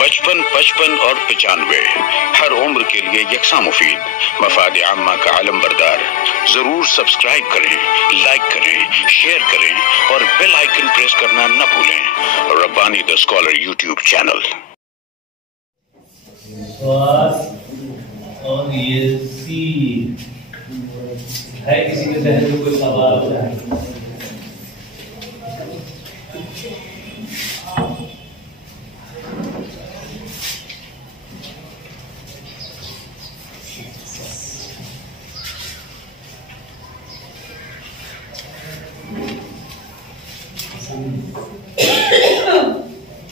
55, 55 और 95 हर उम्र के लिए यकसा मुफीद, मफाद आम्मा का आलम बरदार। जरूर सब्सक्राइब करें, लाइक करें, शेयर करें और बेल आइकन प्रेस करना न भूलें। Rabbani the scholar YouTube channel. और ये सी है, किसी के जहन में कोई सवाल है?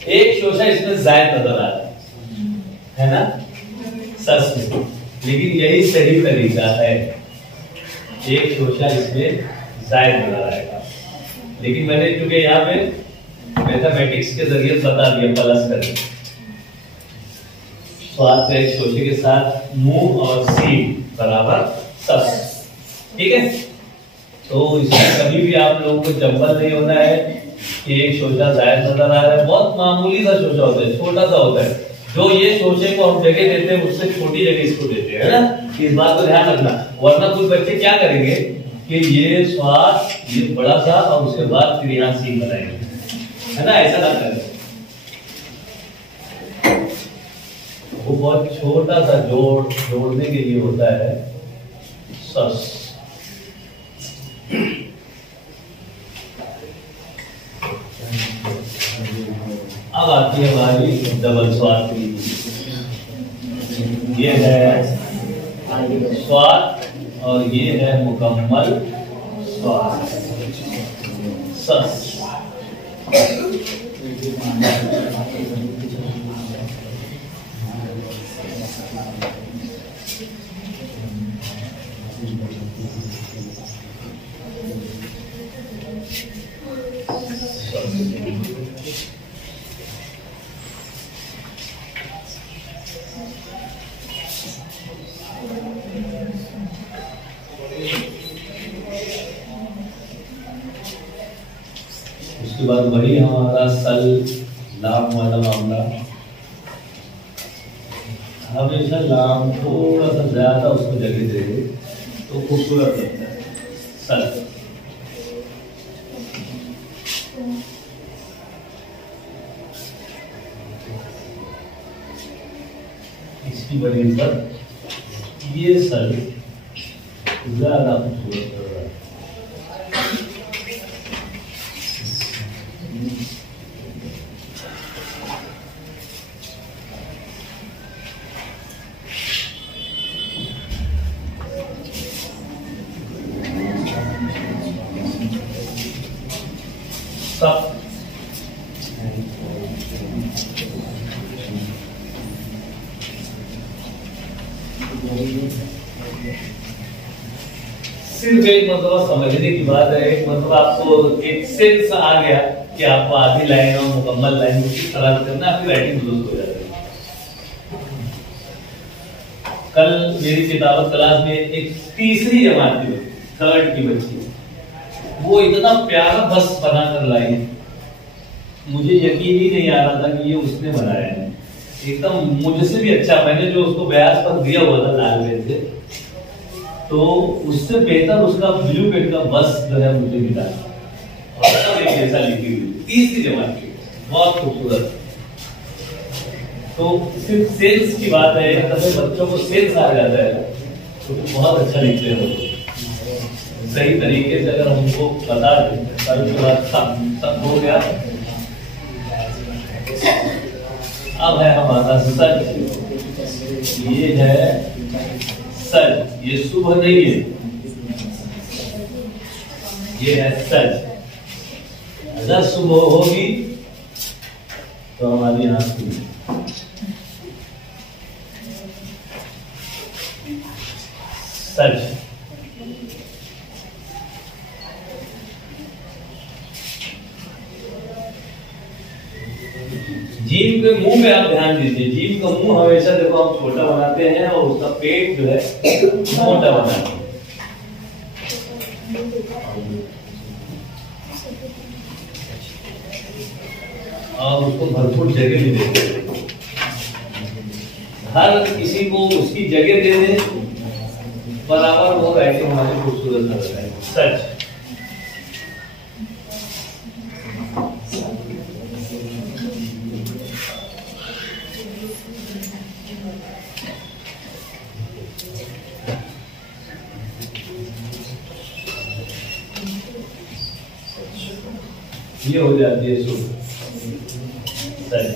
एक शोषा इसमें जायद नजर आ रहा है ना सच में, लेकिन यही सही तरीका है। एक शोषा इसमें जायद नजर आएगा, लेकिन मैंने क्योंकि यहाँ पे मैथमेटिक्स के जरिए बता दिया प्लस करके, स्वाद एक शोषे के साथ मुंह और सी बराबर सस। ठीक है, तो इसमें कभी भी आप लोगों को जंबल नहीं होना है कि एक शोषा जायद नजर आ रहा है। बहुत मामूली सा शोषा होता है, छोटा सा होता है। जो ये शोषे को हम जगह देते हैं उससे छोटी जगह इसको देते हैं, है ना। इस बात को ध्यान रखना, वरना कुछ बच्चे क्या करेंगे कि ये श्वास ये बड़ा सा और उसके बाद फिर यहाँ सी बनाएंगे, है ना। ऐसा ना करें, वो बहुत छोटा सा जोड़ने के लिए होता है सस। अब आती है हमारी डबल स्वाद की। ये है स्वाद और ये है मुकम्मल स्वाद सस। उसके बाद वही हमारा सल लाम वाला मामला। हमेशा लाम थोड़ा सा ज्यादा उसको जगह दे तो खूबसूरत लगता है सल। इसकी वजह पर ये सल ज्यादा खूबसूरत लग रहा है। सिर्फ एक मतलब समझने की बात है, एक मतलब आपको एक सेंस आ गया कि आपको आधी लाइन और मुकम्मल लाइन किस तरह से करना, आपकी राइटिंग दुरुस्त हो जाती है। कल मेरी किताबत क्लास में एक तीसरी जमात की थर्ड की बच्ची, वो इतना प्यारा बस बनाकर लाई, मुझे यकीन ही नहीं आ रहा था कि ये उसने बनाया है। एकदम मुझसे भी अच्छा, मैंने जो उसको ब्याज पर दिया हुआ था लाल पेन से, तो उससे बेहतर उसका ब्लू पेन का बस जो है मुझे मिला और सब एक जैसा लिखी हुई तीसरी जमात की, बहुत खूबसूरत। तो सिर्फ सेंस की बात है, मतलब बच्चों को सेंस आ जाता है तो बहुत अच्छा लिखते हैं। सही तरीके से अगर हमको बता दें, कल के बाद सब हो गया। अब है हमारा सच, ये है सच, ये शुभ नहीं है, ये है सच। अगर शुभ होगी तो हमारी यहाँ सच। जीव के मुंह में आप ध्यान दीजिए, जीव का मुंह हमेशा देखो हम छोटा बनाते हैं और उसका पेट जो है मोटा बनाते हैं। और उसको भरपूर जगह भी देते हैं। हर किसी को उसकी जगह दे दे, बराबर वो राइटिंग हमारी खूबसूरत नजर आएगी। सच ये हो जाती है शुभ। सही।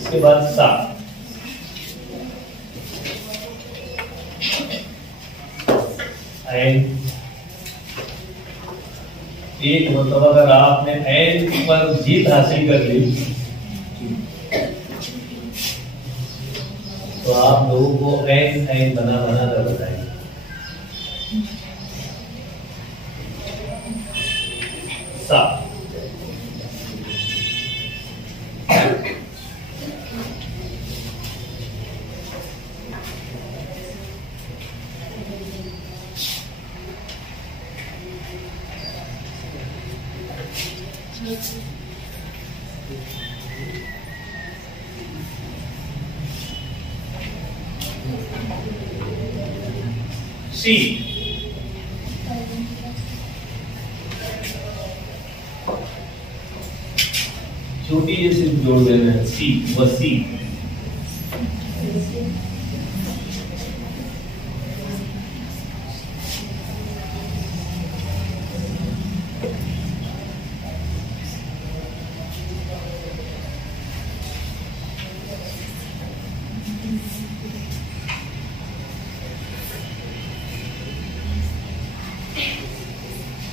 इसके बाद सा, एंड एक मतलब अगर आपने एंड पर जीत हासिल कर ली तो आप लोगों को एंड एंड बना बना कर बताएंगे। सा, सी, छोटी ये सिर्फ जोड़ देना है। सी, वसी,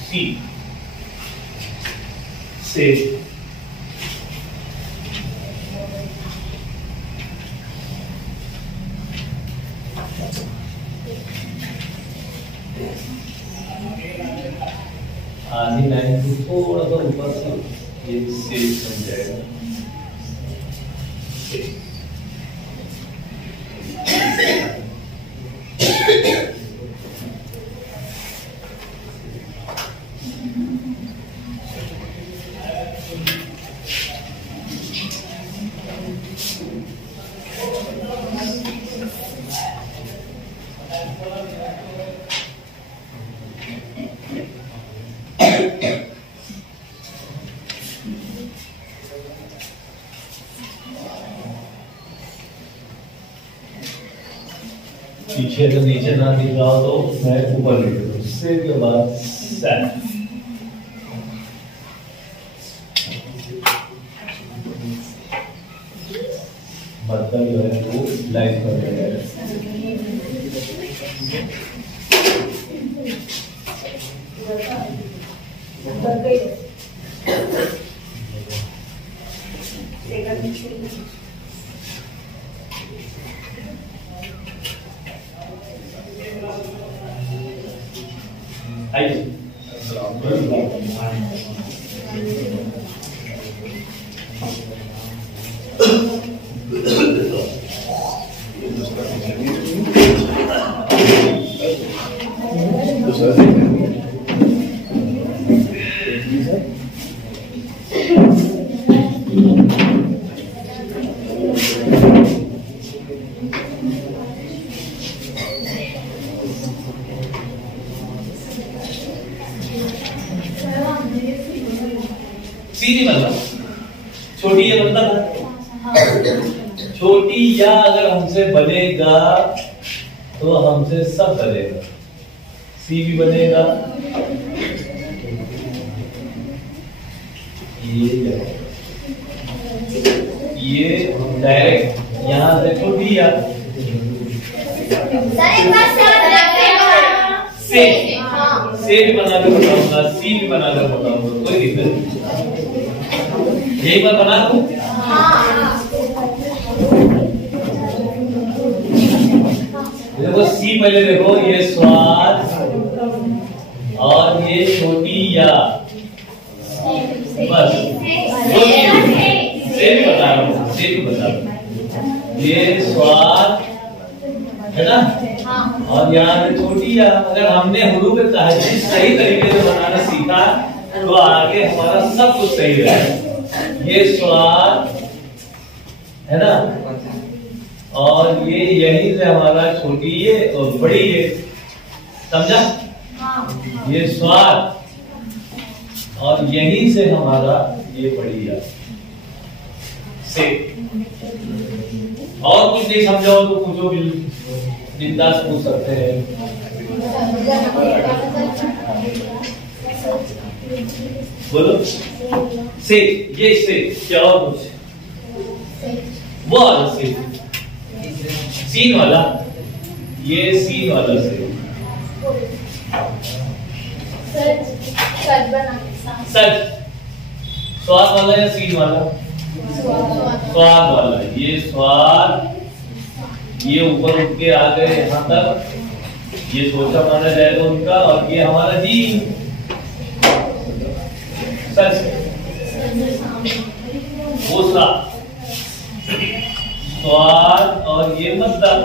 सी से, आधी लाइन को थोड़ा सा ऊपर से ये से बन जाएगा। पीछे तो नीचे ना दिख रहा हो तो मैं ऊपर लिख दूं। से के बाद सेट, मतलब जो है वो लाइन पर रहेगा। आइए सीधी मतलब छोटी ये मतलब छोटी या अगर हमसे बनेगा तो हमसे सब बनेगा। सी भी बनेगा, ये डायरेक्ट यहाँ से छोटी या से भी बनाकर बताऊंगा, सी भी बनाकर बताऊंगा, कोई दिक्कत नहीं। एक बार बना दूं? देखो सी पहले देखो, ये स्वाद और ये छोटी या, बस से भी बता रहा हूँ, से भी बता रहा हूँ। ये स्वाद है ना, और यहाँ पे छोटी या। अगर हमने हुरूफ तहजीर सही तरीके से बनाना सीखा तो आगे हमारा सब कुछ सही रहेगा। ये स्वाद है ना, और ये यहीं से हमारा छोटी ये और बड़ी ये, समझा? ये स्वाद और यहीं से हमारा ये बड़ी या से। और कुछ नहीं समझाओ तो पूछो, बिंदास पूछ सकते हैं। बोलो से, ये से क्या और कुछ? वो वाला से, सीन वाला, ये सीन वाला से। सच स्वाद वाला या सीन वाला? स्वाद वाला। ये स्वाद, ये ऊपर उठ के आ गए यहाँ तक, ये सोचा माना जाएगा उनका, और ये हमारा जी सच। दूसरा स्वाद और ये मतलब,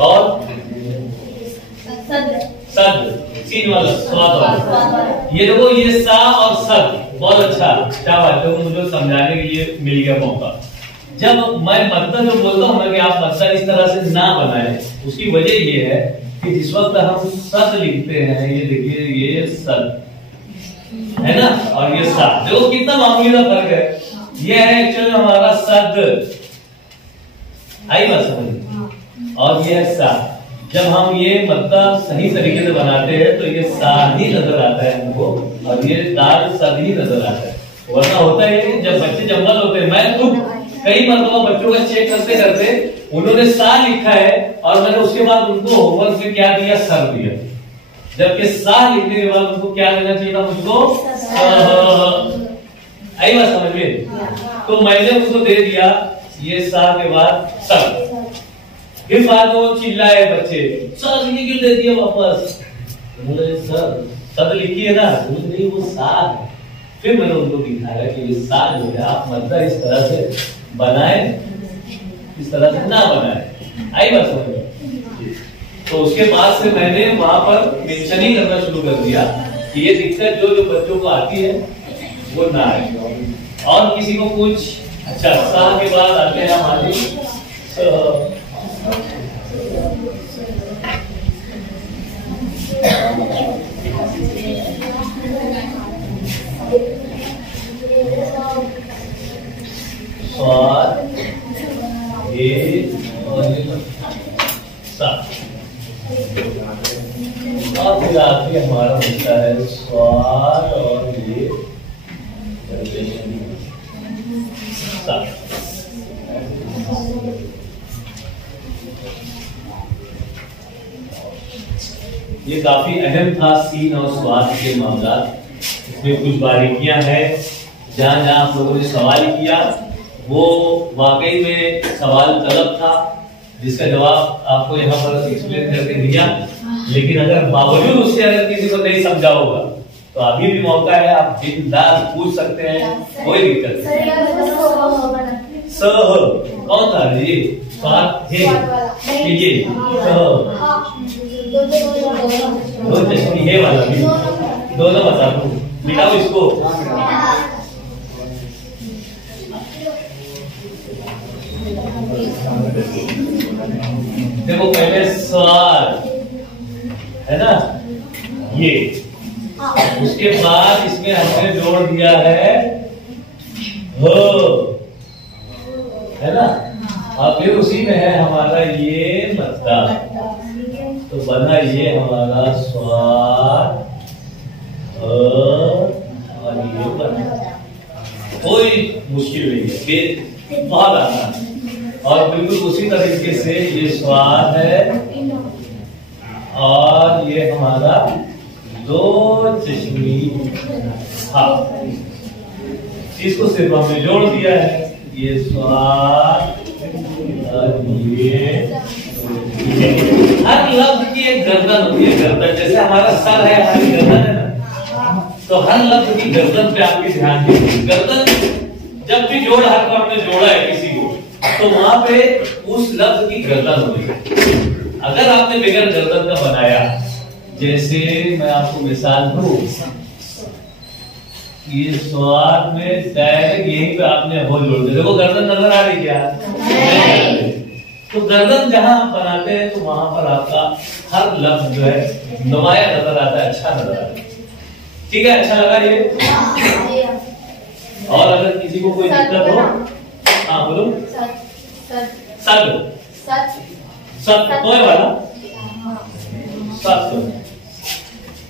और सद सीन वाला, स्वाद वाला। ये देखो, ये सा और सद, बहुत अच्छा, क्या बात है, मुझे समझाने के लिए मिल गया मौका। जब मैं मतलब जो बोलता हूँ ना कि आप मतलब इस तरह से ना बनाए, उसकी वजह ये है कि जिस वक्त हम सद लिखते हैं, ये देखिए ये सद है ना, और ये सा, देखो कितना मामूली सा फर्क है। ये है एक्चुअली हमारा सद, आई बात समझ, और ये है सा। जब हम ये मतलब सही तरीके से बनाते हैं तो ये सा ही नजर आता है हमको, और ये दाल सद ही नजर आता है। वरना होता है कि जब बच्चे जंगल होते हैं, मैं खुद कई मरतबा बच्चों का चेक करते करते उन्होंने सा लिखा है और मैंने उसके बाद उनको होमवर्क में क्या दिया, सर दिया, जबकि सा लिखने के बाद उनको क्या देना चाहिए था मुझको, आई बात समझ में? तो मैंने उसको दे दिया ये सा के बाद सर। फिर बाद में वो चिल्लाए बच्चे, सर ये क्यों दे दिया वापस? बोले सर सद लिखी है ना, नहीं वो सा है। फिर मैंने उनको दिखाया कि ये सा जो है आप मतलब इस तरह से बनाए, इस तरह से ना बनाए, आई बात समझ में? तो उसके बाद से मैंने वहां पर मेंशन ही करना शुरू कर दिया कि ये दिक्कत जो बच्चों को आती है वो ना आए। और किसी को कुछ, अच्छा सा के बाद आते हैं हमारी स्वाद, ये और सा, और फिर आखिरी हमारा होता है स्वाद और ये सा। ये काफी अहम था सीन और स्वाद के मामला। इसमें कुछ बारीकियां हैं, जहां जहां आप लोगों ने सवाल किया वो वाकई में सवाल तलब था, जिसका जवाब आपको यहाँ पर एक्सप्लेन करके दिया। लेकिन अगर बावजूद उससे अगर किसी को नहीं समझा होगा तो अभी भी मौका है, आप बिंदास पूछ सकते हैं, कोई दिक्कत नहीं। सह कौन था जी? स्वाद है ये दो चश्मी है वाला भी, दोनों बता दो, मिटाओ इसको। देखो पहले स्वाद है ना, ये, उसके बाद इसमें हमने जोड़ दिया है हो, है ना, और फिर उसी में है हमारा ये मद्दा, तो बना ये हमारा स्वाद और ये बना। कोई मुश्किल नहीं है, फिर बहुत आसान, और बिल्कुल उसी तरीके से ये स्वाद है और ये हमारा दो चश्मी। हाँ, इसको सिर्फ हमने जोड़ दिया है, ये स्वाद और ये। हर लफ्ज की एक गर्दन होती है, गर्दन जैसे हमारा सर है, हमारी गर्दन है ना, तो हर लफ्ज की गर्दन पे आपकी ध्यान दीजिए। गर्दन जब भी जोड़ हर को हमने जोड़ा है किसी को, तो वहां पे उस लफ्ज की गर्दन होगी। अगर आपने बगैर गर्दन का बनाया, जैसे मैं आपको मिसाल दूं, ये स्वाद में डायरेक्ट यही यहीं पे आपने हो जोड़ दिया। देखो गर्दन नजर आ रही क्या? नहीं। तो गर्दन जहां आप बनाते हैं तो वहां पर आपका हर लफ्ज जो है नुमाया नजर आता है, अच्छा नजर आता है। ठीक है, अच्छा लगा ये? और अगर किसी को कोई दिक्कत हो, हाँ बोलो। सत सत तोय वाला सत,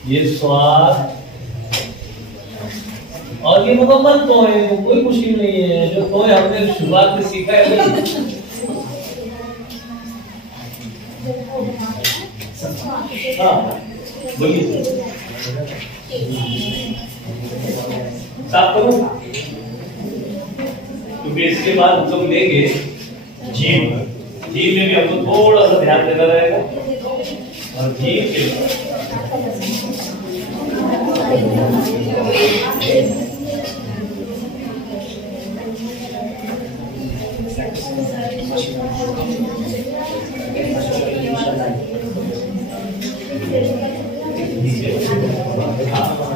ये स्वाद, और ये मुकम्मल तोय, कोई मुश्किल नहीं है। जो तोय हमने शुरुआत में सीखा है हाँ बोलिए। साफ करो, क्योंकि इसके बाद हम लोग लेंगे जीव। जीव में भी हमको थोड़ा सा ध्यान देना रहेगा, और जीव के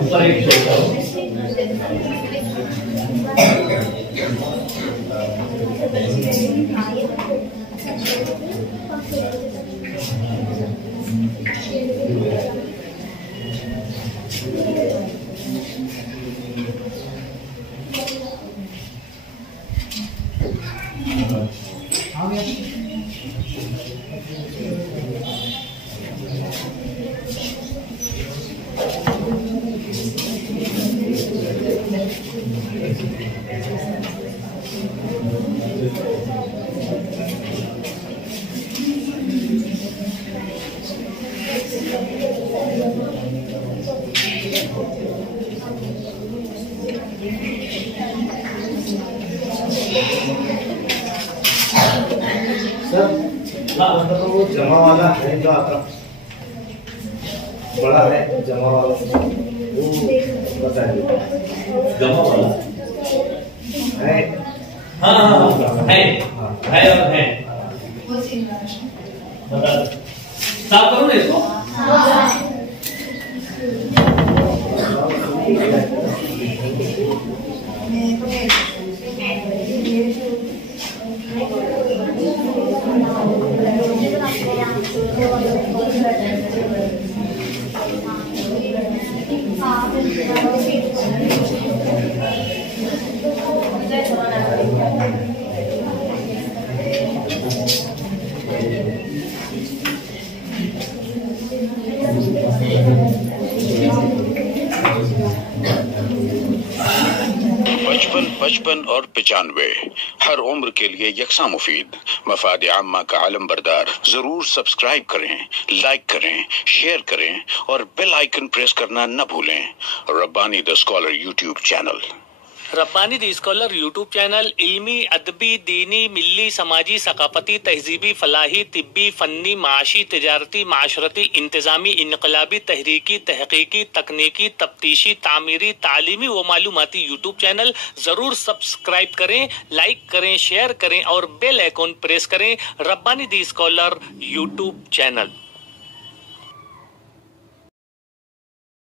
ऊपर एक छोटा मतलब वो जमा वाला है जो आपका बड़ा है, जमा वाला वो बताइए। जमा वाला है, हाँ हाँ है और है। बता साफ करो ना इसको। पचपन और 95 हर उम्र के लिए यकसा मुफीद। मफाद आम्मा का आलम बरदार। जरूर सब्सक्राइब करें, लाइक करें, शेयर करें और बेल आइकन प्रेस करना न भूलें। Rabbani the scholar YouTube channel. Rabbani the scholar YouTube channel इल्मी, अदबी, दीनी, मिल्ली, समाजी, सकाफती, तहजीबी, फलाही, तिब्बी, फन्नी, माशी, तिजारती, माशरती, इंतजामी, इनकलाबी, तहरीकी, तहकीकी, तकनीकी, तफ्तीशी, तामीरी, तालीमी व मालूमाती यूट्यूब चैनल। जरूर सब्सक्राइब करें, लाइक करें, शेयर करें और बेल आइकॉन प्रेस करें। Rabbani the scholar YouTube channel.